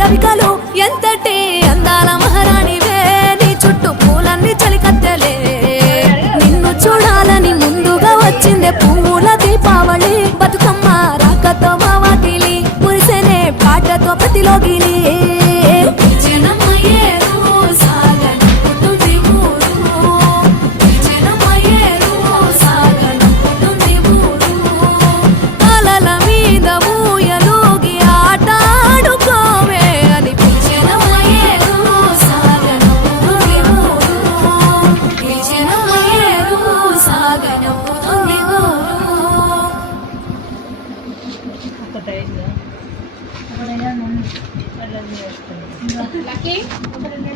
రవికలు ఎంతటి అందాల మహారాణివే నీ చుట్టూ పూలన్నీ చలికత్తెలే నిన్ను చూడాలని ముందుగా వచ్చిందే పువ్వుల దీపావళి బతుకమ్మ రాకతో మా వాకిలి మురిసెనే పాటతో ప్రతిలోగిలి Laki?